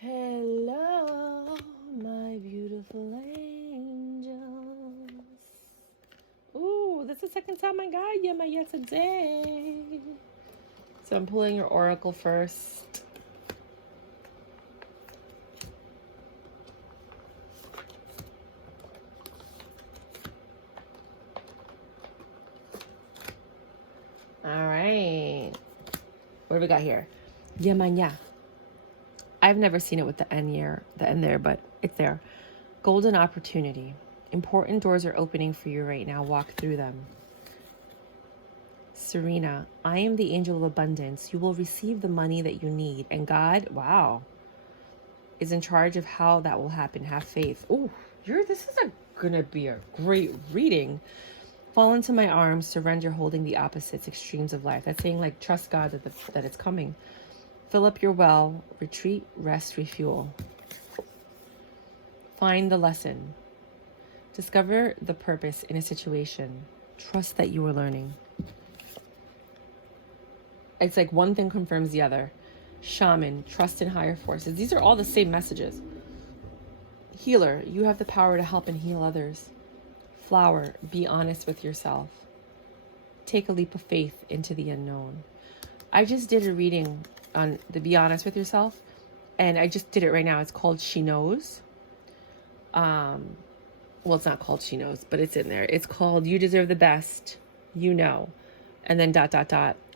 Hello, my beautiful angels. Ooh, that's the second time I got Yamaya today. So I'm pulling your oracle first. All right. What do we got here? Yamanya. I've never seen it with the N there, but it's there. Golden opportunity. Important doors are opening for you right now. Walk through them. Serena, I am the angel of abundance. You will receive the money that you need. And God, wow, is in charge of how that will happen. Have faith. Oh, this is gonna be a great reading. Fall into my arms, surrender, holding the opposites, extremes of life. That's saying, like, trust God that it's coming. Fill up your well, retreat, rest, refuel. Find the lesson. Discover the purpose in a situation. Trust that you are learning. It's like one thing confirms the other. Shaman, trust in higher forces. These are all the same messages. Healer, you have the power to help and heal others. Flower, be honest with yourself. Take a leap of faith into the unknown. I just did a reading on the be honest with yourself, and I just did it right now. It's called She Knows. Well, it's not called She Knows, but it's in there. It's called You Deserve the Best, You Know, and then ...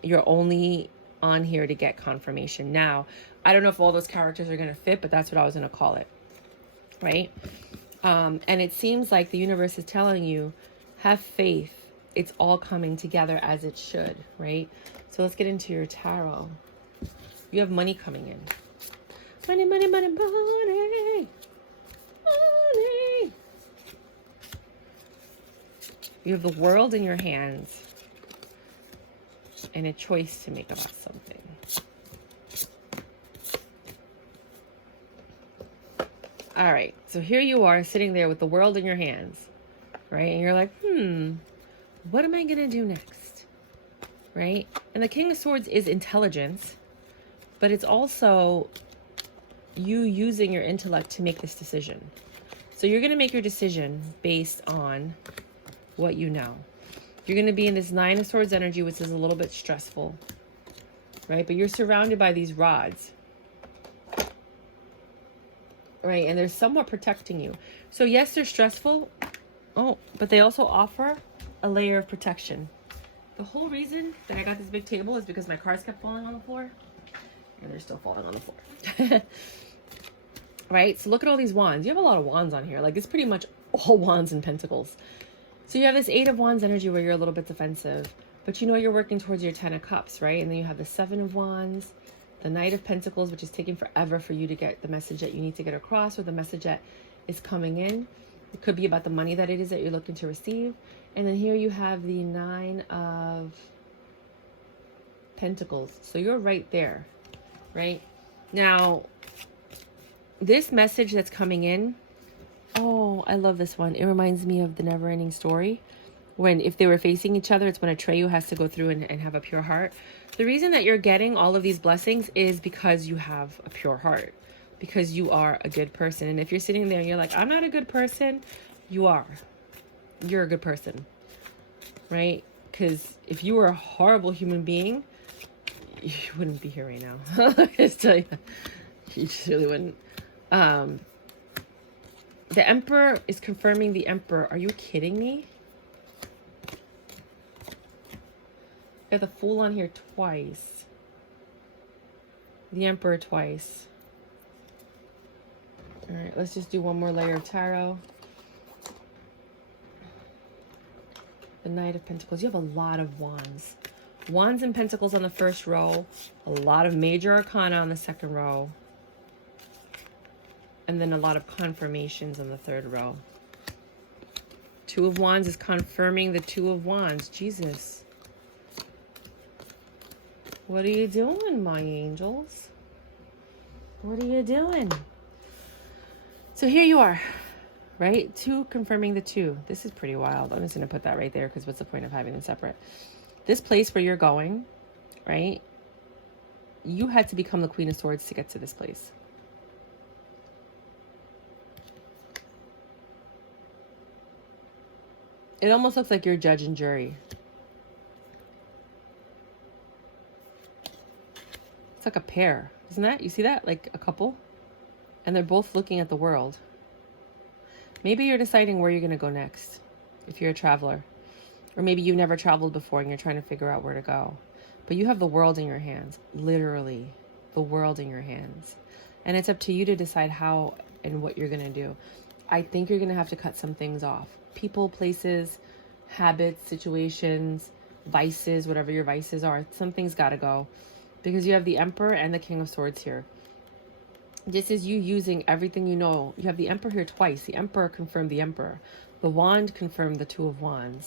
You're only on here to get confirmation. Now, I don't know if all those characters are going to fit, but that's what I was going to call it, right? And it seems like the universe is telling you, have faith. It's all coming together as it should, right? So let's get into your tarot. You have money coming in. Money, money, money, money. Money. You have the world in your hands and a choice to make about something. All right, so here you are sitting there with the world in your hands, right? And you're like, what am I going to do next, right? And the King of Swords is intelligence, but it's also you using your intellect to make this decision. So you're going to make your decision based on what you know. You're going to be in this Nine of Swords energy, which is a little bit stressful, right? But you're surrounded by these rods, right? And they're somewhat protecting you. So yes, they're stressful. Oh, but they also offer a layer of protection. The whole reason that I got this big table is because my cards kept falling on the floor. And they're still falling on the floor. Right? So look at all these wands. You have a lot of wands on here. Like, it's pretty much all wands and pentacles. So you have this Eight of Wands energy where you're a little bit defensive. But you know you're working towards your Ten of Cups, right? And then you have the Seven of Wands, the Knight of Pentacles, which is taking forever for you to get the message that you need to get across, or the message that is coming in. It could be about the money that it is that you're looking to receive. And then here you have the Nine of Pentacles. So you're right there, right? Now, this message that's coming in, oh, I love this one. It reminds me of the Never-Ending Story. When, if they were facing each other, it's when Atreyu has to go through and have a pure heart. The reason that you're getting all of these blessings is because you have a pure heart. Because you are a good person. And if you're sitting there and you're like, I'm not a good person, you are. You're a good person. Right? Because if you were a horrible human being, you wouldn't be here right now. I just tell you. You just really wouldn't. The Emperor is confirming the Emperor. Are you kidding me? Got the Fool on here twice. The Emperor twice. All right, let's just do one more layer of tarot. The Knight of Pentacles. You have a lot of wands. Wands and Pentacles on the first row. A lot of major arcana on the second row. And then a lot of confirmations on the third row. Two of Wands is confirming the Two of Wands. Jesus. What are you doing, my angels? What are you doing? So here you are, right? Two confirming the two. This is pretty wild. I'm just going to put that right there because what's the point of having them separate? This place where you're going, right? You had to become the Queen of Swords to get to this place. It almost looks like you're judge and jury. It's like a pair, isn't that? You see that? Like a couple? And they're both looking at the world. Maybe you're deciding where you're going to go next, if you're a traveler. Or maybe you've never traveled before and you're trying to figure out where to go. But you have the world in your hands, literally the world in your hands. And it's up to you to decide how and what you're going to do. I think you're going to have to cut some things off. People, places, habits, situations, vices, whatever your vices are. Something's got to go. Because you have the Emperor and the King of Swords here. This is you using everything you know. You have the Emperor here twice. The Emperor confirmed the Emperor. The Wand confirmed the Two of Wands.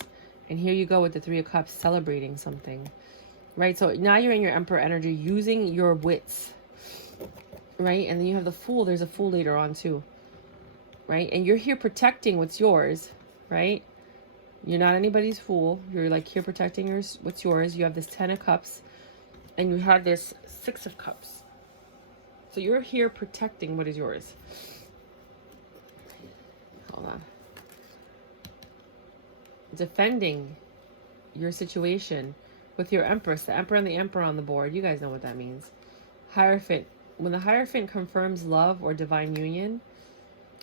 And here you go with the Three of Cups celebrating something. Right? So now you're in your Emperor energy using your wits. Right? And then you have the Fool. There's a Fool later on too. Right? And you're here protecting what's yours. Right? You're not anybody's fool. You're like here protecting what's yours. You have this Ten of Cups. And you have this Six of Cups. So you're here protecting what is yours. Hold on. Defending your situation with your Empress. The Emperor and the Emperor on the board. You guys know what that means. Hierophant. When the Hierophant confirms love or divine union,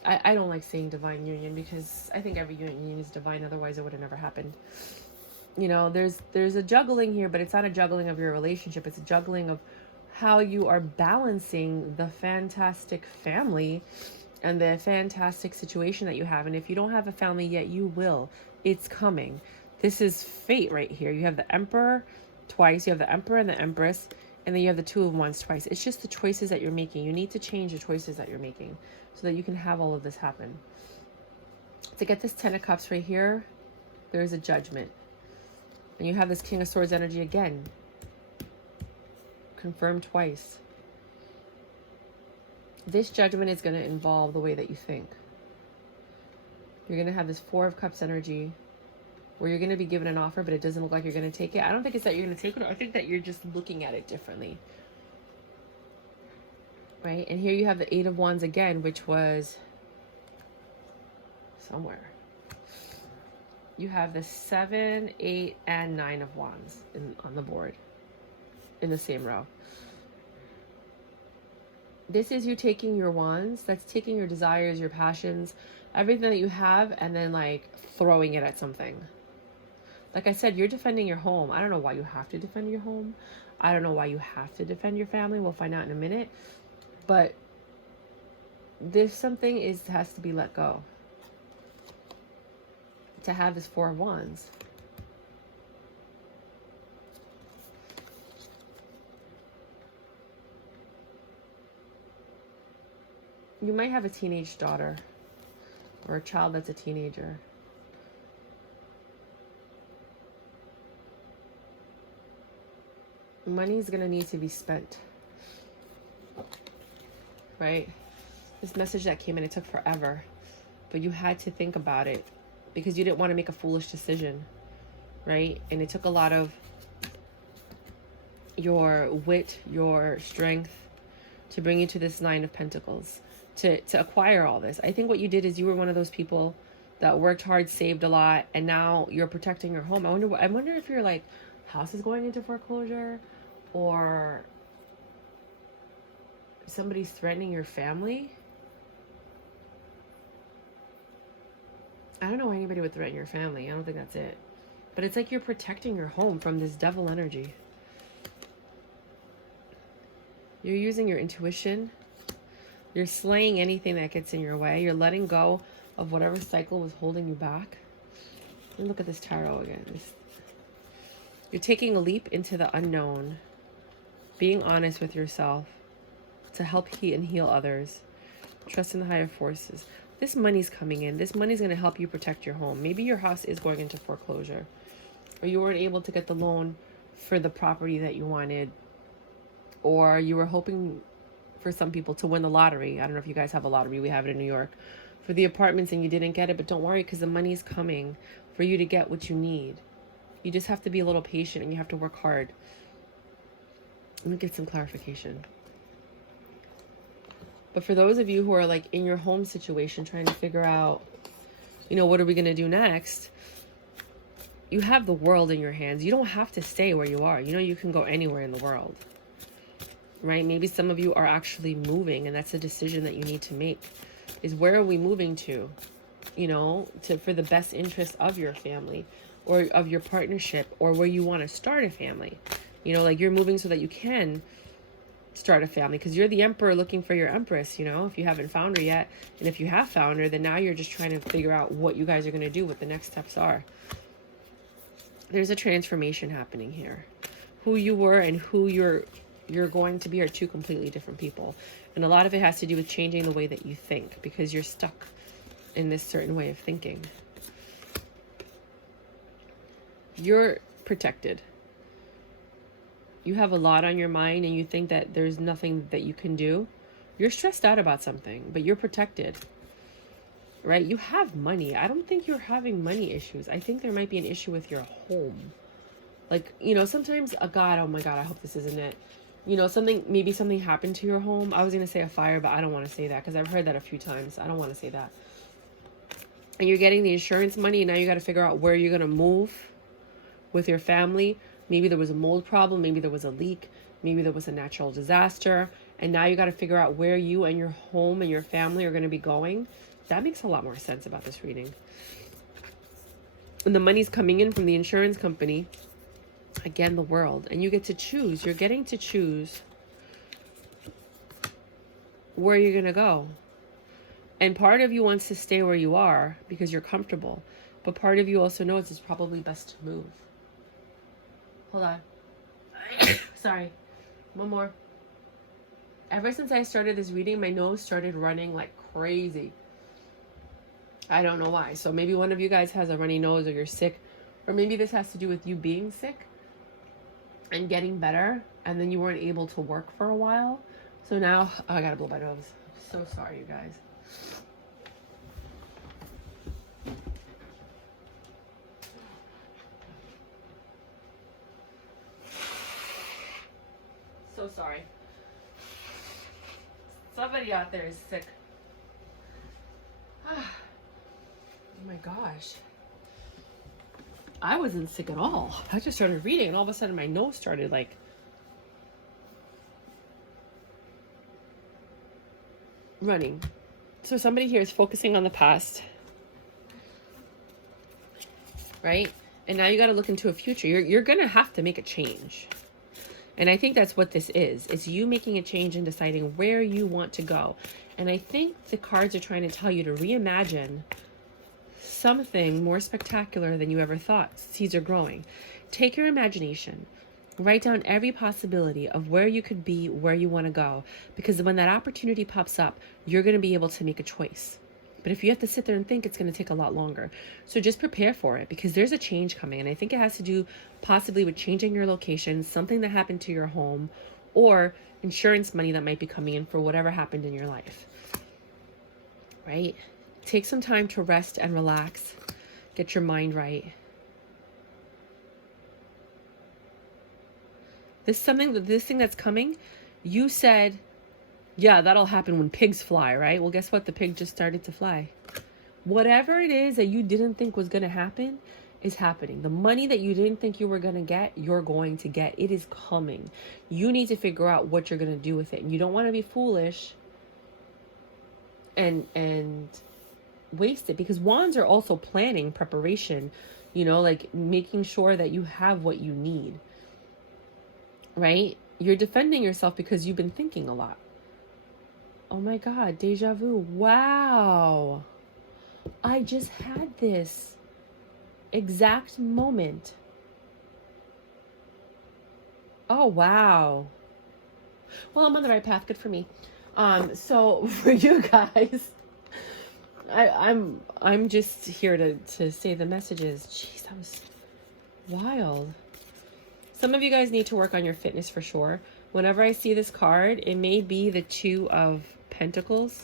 I don't like saying divine union because I think every union is divine. Otherwise, it would have never happened. You know, there's a juggling here, but it's not a juggling of your relationship. It's a juggling of how you are balancing the fantastic family and the fantastic situation that you have. And if you don't have a family yet, you will. It's coming. This is fate right here. You have the Emperor twice. You have the Emperor and the Empress. And then you have the Two of Wands twice. It's just the choices that you're making. You need to change the choices that you're making so that you can have all of this happen. To get this Ten of Cups right here, there is a judgment. And you have this King of Swords energy again. Confirmed twice. This judgment is going to involve the way that you think. You're going to have this Four of Cups energy where you're going to be given an offer, but it doesn't look like you're going to take it. I don't think it's that you're going to take it. I think that you're just looking at it differently. Right? And here you have the Eight of Wands again, which was somewhere. You have the 7, 8, and 9 of Wands on the board in the same row. This is you taking your wands, that's taking your desires, your passions, everything that you have, and then like throwing it at something. Like I said, you're defending your home. I don't know why you have to defend your home. I don't know why you have to defend your family. We'll find out in a minute. But there's something has to be let go. To have this Four of Wands. You might have a teenage daughter or a child that's a teenager. Money is going to need to be spent. Right? This message that came in, it took forever. But you had to think about it because you didn't want to make a foolish decision. Right? And it took a lot of your wit, your strength to bring you to this Nine of Pentacles. To acquire all this. I think what you did is you were one of those people that worked hard, saved a lot, and now you're protecting your home. I wonder if your like house is going into foreclosure, or somebody's threatening your family. I don't know why anybody would threaten your family. I don't think that's it. But it's like you're protecting your home from this devil energy. You're using your intuition. You're slaying anything that gets in your way. You're letting go of whatever cycle was holding you back. Let me look at this tarot again. You're taking a leap into the unknown. Being honest with yourself to help heal others. Trust in the higher forces. This money's coming in. This money's going to help you protect your home. Maybe your house is going into foreclosure. Or you weren't able to get the loan for the property that you wanted. Or you were hoping for some people to win the lottery. I don't know if you guys have a lottery. We have it in New York. For the apartments and you didn't get it. But don't worry because the money's coming for you to get what you need. You just have to be a little patient and you have to work hard. Let me get some clarification. But for those of you who are like in your home situation trying to figure out, you know, what are we going to do next? you have the world in your hands. You don't have to stay where you are. You know, you can go anywhere in the world, right? Maybe some of you are actually moving, and that's a decision that you need to make, is where are we moving to, you know, for the best interest of your family or of your partnership, or where you want to start a family. You know, like you're moving so that you can start a family, because you're the emperor looking for your empress, you know, if you haven't found her yet. And if you have found her, then now you're just trying to figure out what you guys are going to do, what the next steps are. There's a transformation happening here. Who you were and who you're going to be are two completely different people. And a lot of it has to do with changing the way that you think, because you're stuck in this certain way of thinking. You're protected. You have a lot on your mind and you think that there's nothing that you can do. You're stressed out about something, but you're protected, right? You have money. I don't think you're having money issues. I think there might be an issue with your home. Like, you know, sometimes God, oh my God, I hope this isn't it. You know, maybe something happened to your home. I was going to say a fire, but I don't want to say that because I've heard that a few times. I don't want to say that. And you're getting the insurance money, and now you got to figure out where you're going to move with your family. Maybe there was a mold problem. Maybe there was a leak. Maybe there was a natural disaster. And now you got to figure out where you and your home and your family are going to be going. That makes a lot more sense about this reading. And the money's coming in from the insurance company. Again, the world. And you get to choose. You're getting to choose where you're going to go. And part of you wants to stay where you are because you're comfortable. But part of you also knows it's probably best to move. Hold on. Sorry. One more. Ever since I started this reading, my nose started running like crazy. I don't know why. So maybe one of you guys has a runny nose, or you're sick. Or maybe this has to do with you being sick and getting better, and then you weren't able to work for a while. So now, oh, I gotta blow my nose. I'm so sorry, you guys. So sorry. Somebody out there is sick. Oh my gosh. I wasn't sick at all. I just started reading and all of a sudden my nose started like running. So somebody here is focusing on the past, right? And now you got to look into a future. You're going to have to make a change. And I think that's what this is. It's you making a change and deciding where you want to go. And I think the cards are trying to tell you to reimagine something more spectacular than you ever thought. Seeds are growing. Take your imagination. Write down every possibility of where you could be, where you want to go. Because when that opportunity pops up, you're going to be able to make a choice. But if you have to sit there and think, it's going to take a lot longer. So just prepare for it, because there's a change coming. And I think it has to do possibly with changing your location, something that happened to your home, or insurance money that might be coming in for whatever happened in your life. Right? Take some time to rest and relax. Get your mind right. This thing that's coming, you said, yeah, that'll happen when pigs fly, right? Well, guess what? The pig just started to fly. Whatever it is that you didn't think was going to happen is happening. The money that you didn't think you were going to get, you're going to get. It is coming. You need to figure out what you're going to do with it. And you don't want to be foolish and waste it, because wands are also planning, preparation, you know, like making sure that you have what you need, right? You're defending yourself because you've been thinking a lot. Oh my God, deja vu. Wow. I just had this exact moment. Oh, wow. Well, I'm on the right path. Good for me. So for you guys, I'm just here to say the messages. Jeez, that was wild. Some of you guys need to work on your fitness for sure. Whenever I see this card, it may be the Two of Pentacles,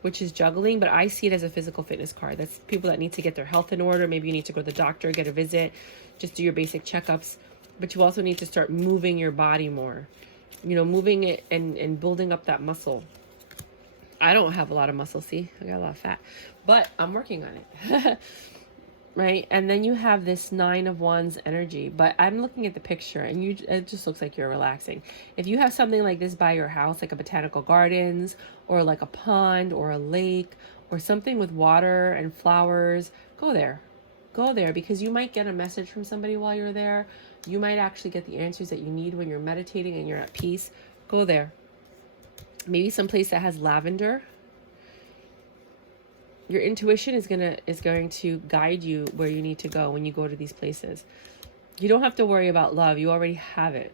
which is juggling, but I see it as a physical fitness card. That's people that need to get their health in order. Maybe you need to go to the doctor, get a visit, just do your basic checkups. But you also need to start moving your body more. You know, moving it and building up that muscle. I don't have a lot of muscle, see? I got a lot of fat. But I'm working on it. right? And then you have this 9 of Wands energy, but I'm looking at the picture and it just looks like you're relaxing. If you have something like this by your house, like a botanical gardens or like a pond or a lake or something with water and flowers, go there. Go there, because you might get a message from somebody while you're there. You might actually get the answers that you need when you're meditating and you're at peace. Go there. Maybe someplace that has lavender. Your intuition is going to guide you where you need to go when you go to these places. You don't have to worry about love. You already have it.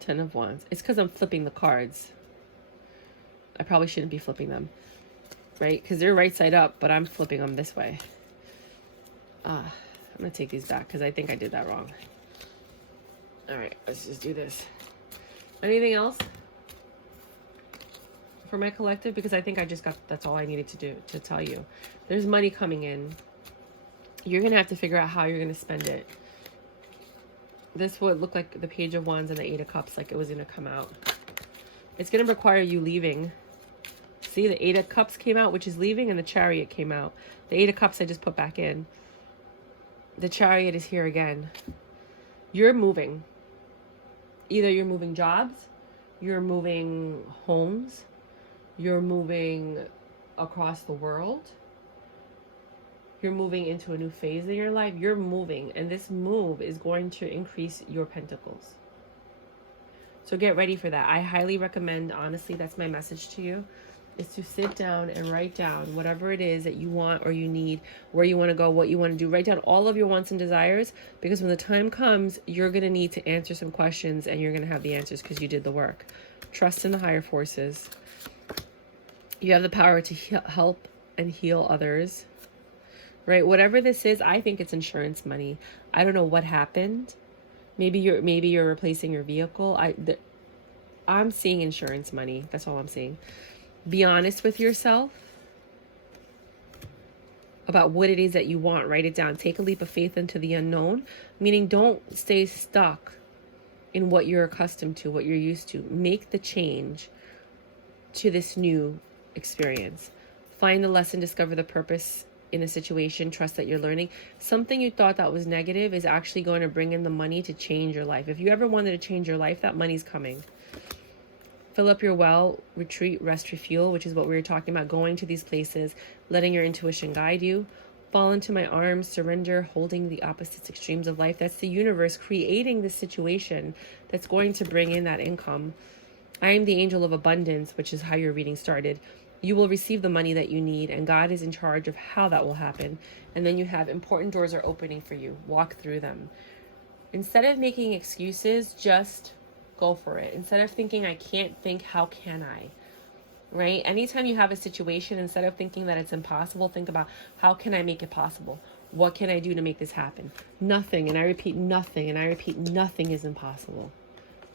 10 of Wands. It's because I'm flipping the cards. I probably shouldn't be flipping them, right? Because they're right side up, but I'm flipping them this way. I'm going to take these back because I think I did that wrong. All right, let's just do this. Anything else for my collective? Because I think I just got, that's all I needed to do to tell you. There's money coming in. You're going to have to figure out how you're going to spend it. This would look like the Page of Wands and the 8 of Cups, like it was going to come out. It's going to require you leaving. See, the 8 of Cups came out, which is leaving, and the Chariot came out. The 8 of Cups I just put back in. The Chariot is here again. You're moving. Either you're moving jobs, you're moving homes, you're moving across the world, you're moving into a new phase in your life. You're moving, and this move is going to increase your pentacles. So get ready for that. I highly recommend, honestly, that's my message to you, is to sit down and write down whatever it is that you want or you need, where you want to go, what you want to do. Write down all of your wants and desires, because when the time comes, you're going to need to answer some questions, and you're going to have the answers because you did the work. Trust in the higher forces. You have the power to help and heal others, right? Whatever this is, I think it's insurance money. I don't know what happened. Maybe you're replacing your vehicle. I'm seeing insurance money. That's all I'm seeing. Be honest with yourself about what it is that you want. Write it down. Take a leap of faith into the unknown, meaning don't stay stuck in what you're accustomed to, what you're used to. Make the change to this new experience. Find the lesson, discover the purpose in a situation, trust that you're learning. Something you thought that was negative is actually going to bring in the money to change your life. If you ever wanted to change your life, that money's coming. Fill up your well, retreat, rest, refuel, which is what we were talking about, going to these places, letting your intuition guide you. Fall into my arms, surrender, holding the opposite extremes of life. That's the universe creating this situation that's going to bring in that income. I am the angel of abundance, which is how your reading started. You will receive the money that you need, and God is in charge of how that will happen. And then you have important doors are opening for you. Walk through them. Instead of making excuses, just go for it. Instead of thinking, I can't think, how can I? Right? Anytime you have a situation, instead of thinking that it's impossible, think about, how can I make it possible? What can I do to make this happen? Nothing, and I repeat, nothing, and I repeat, nothing is impossible.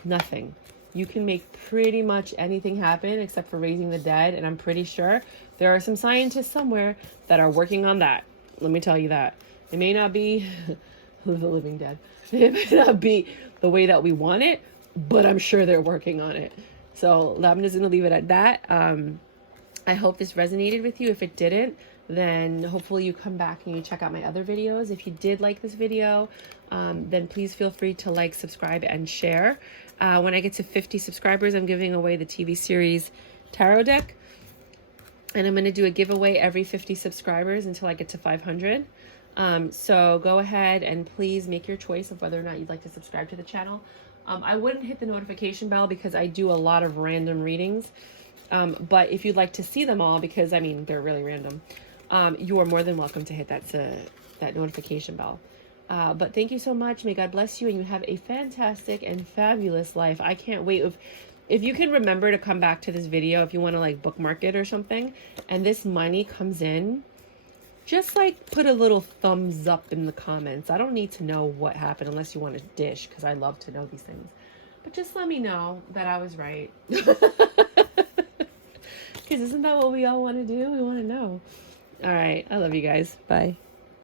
Nothing. You can make pretty much anything happen except for raising the dead, and I'm pretty sure there are some scientists somewhere that are working on that. Let me tell you that. It may not be the living dead. It may not be the way that we want it, but I'm sure they're working on it. So I'm just going to leave it at that. I hope this resonated with you. If it didn't, then hopefully you come back and you check out my other videos. If you did like this video, then please feel free to like, subscribe, and share. When I get to 50 subscribers, I'm giving away the TV series tarot deck. And I'm going to do a giveaway every 50 subscribers until I get to 500. So go ahead and please make your choice of whether or not you'd like to subscribe to the channel. I wouldn't hit the notification bell because I do a lot of random readings. But if you'd like to see them all, because I mean, they're really random, you are more than welcome to hit that notification bell. But thank you so much. May God bless you, and you have a fantastic and fabulous life. I can't wait. If you can remember to come back to this video, if you want to like bookmark it or something, and this money comes in, just like put a little thumbs up in the comments. I don't need to know what happened unless you want to dish, because I love to know these things. But just let me know that I was right. Because isn't that what we all want to do? We want to know. All right. I love you guys. Bye.